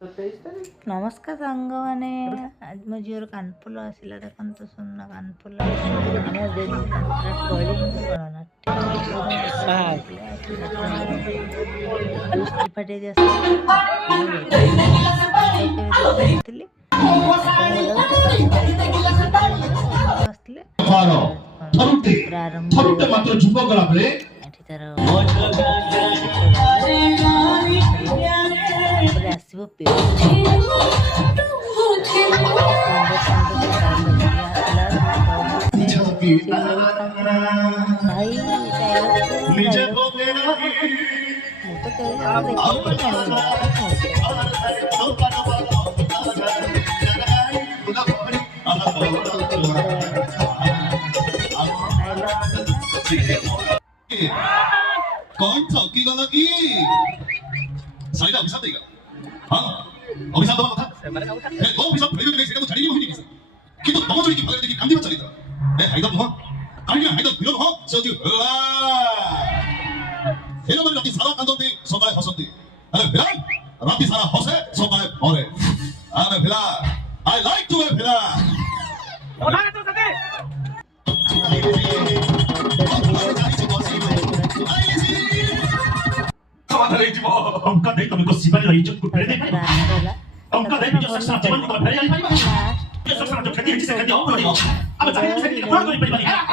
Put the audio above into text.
नमस्कार सांग मैंने आज मो झीर कानफुल आसला देखते सुन कानफुल आसो कौन चौकी गला की साइडा अभिशाप देगा हाँ अभिशाप दवा कथा ए वो अभिशाप भले भी सेटा तो छाड़ी नहीं होई नहीं किंतु तम जोड़ी की भले देखि कांदी चली ए हाइदा नुह कानिया हाइदा बिलो नुह सोजु एनो मन राती सारा कांदोंदी सकाळे हसंदी अरे भिला राती सारा हसे सकाळे मरे अरे भिला आई लाइक टू ए भिला ओठाने तो सके हमका नहीं तुमको सिपाही रही इज्जत को पहले नहीं हमका नहीं जो सक्सेस जीवन को पहले नहीं पाई ये सक्सेस जो खेती जिसे खेती और नहीं अब जाने से कौन कोई पड़ी परिवार